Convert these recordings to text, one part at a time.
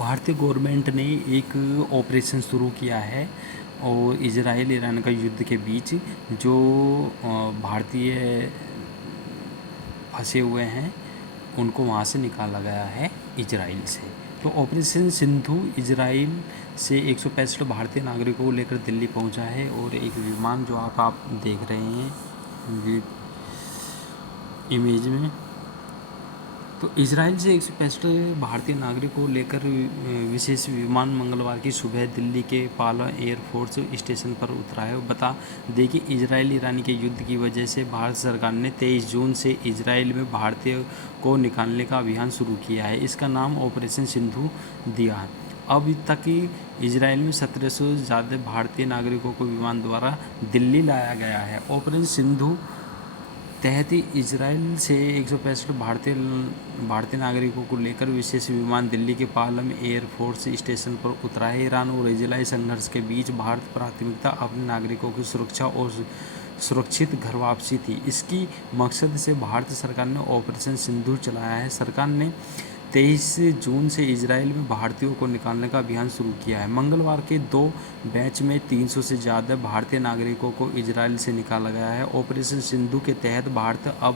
भारतीय गवर्नमेंट ने एक ऑपरेशन शुरू किया है और इजराइल ईरान का युद्ध के बीच जो भारतीय फंसे हुए हैं उनको वहाँ से निकाला गया है इजराइल से। तो ऑपरेशन सिंधु इजराइल से 165 भारतीय नागरिकों को लेकर दिल्ली पहुँचा है और एक विमान जो आप देख रहे हैं इमेज में, तो इजराइल से 165 भारतीय नागरिकों को लेकर विशेष विमान मंगलवार की सुबह दिल्ली के पाला एयरफोर्स स्टेशन पर उतरा है। बता दें कि इजराइल ईरान के युद्ध की वजह से भारत सरकार ने 23 जून से इजराइल में भारतीय को निकालने का अभियान शुरू किया है। इसका नाम ऑपरेशन सिंधु दिया है। अब तक इजराइल में 1700 से ज़्यादा भारतीय नागरिकों को विमान द्वारा दिल्ली लाया गया है। ऑपरेशन सिंधु तहत इजराइल से 165 भारतीय नागरिकों को लेकर विशेष विमान दिल्ली के पालम एयरफोर्स स्टेशन पर उतरा है। ईरान और इजराइल संघर्ष के बीच भारत प्राथमिकता अपने नागरिकों की सुरक्षा और सुरक्षित घर वापसी थी। इसकी मकसद से भारत सरकार ने ऑपरेशन सिंधु चलाया है। सरकार ने 23 जून से इजराइल में भारतीयों को निकालने का अभियान शुरू किया है। मंगलवार के 2 बैच में 300 से ज़्यादा भारतीय नागरिकों को इजराइल से निकाला गया है। ऑपरेशन सिंधु के तहत भारत अब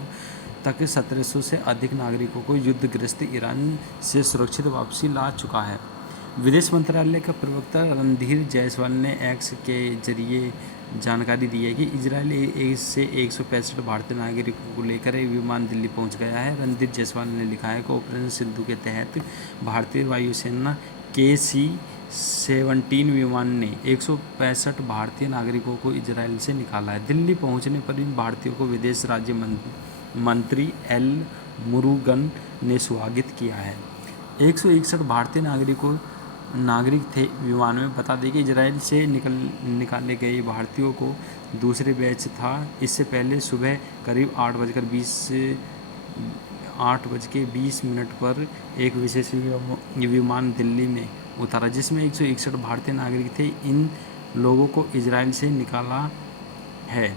तक 1700 से अधिक नागरिकों को युद्धग्रस्त ईरान से सुरक्षित वापसी ला चुका है। विदेश मंत्रालय का प्रवक्ता रणधीर जायसवाल ने एक्स के जरिए जानकारी दी है कि इजराइल से 165 भारतीय नागरिकों को लेकर एक विमान दिल्ली पहुंच गया है। रणधीर जायसवाल ने लिखा है कि ऑपरेशन सिंधु के तहत भारतीय वायुसेना KC-17 विमान ने 165 भारतीय नागरिकों को इजराइल से निकाला है। दिल्ली पहुंचने पर इन भारतीयों को विदेश राज्य मंत्री एल मुरुगन ने स्वागत किया है। 161 भारतीय नागरिक थे विमान में। बता दें कि इजराइल से निकाले गए भारतीयों को दूसरे बैच था। इससे पहले सुबह करीब 8:20 पर एक विशेष विमान दिल्ली में उतरा जिसमें 161 भारतीय नागरिक थे। इन लोगों को इजराइल से निकाला है।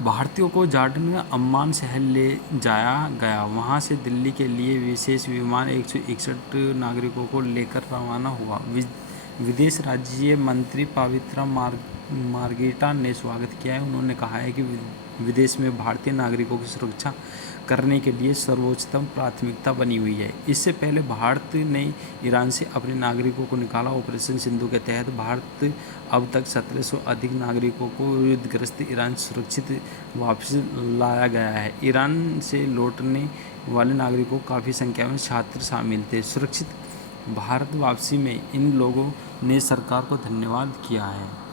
भारतीयों को जॉर्डन में अम्मान शहर ले जाया गया। वहां से दिल्ली के लिए विशेष विमान 161 नागरिकों को लेकर रवाना हुआ। विदेश राज्य मंत्री पवित्रा मार्गरेटा ने स्वागत किया है। उन्होंने कहा है कि विदेश में भारतीय नागरिकों की सुरक्षा करने के लिए सर्वोच्चतम प्राथमिकता बनी हुई है। इससे पहले भारत ने ईरान से अपने नागरिकों को निकाला। ऑपरेशन सिंधु के तहत भारत अब तक 1700 अधिक नागरिकों को युद्धग्रस्त ईरान सुरक्षित वापस लाया गया है। ईरान से लौटने वाले नागरिकों काफ़ी संख्या में छात्र शामिल थे। सुरक्षित भारत वापसी में इन लोगों ने सरकार को धन्यवाद किया है।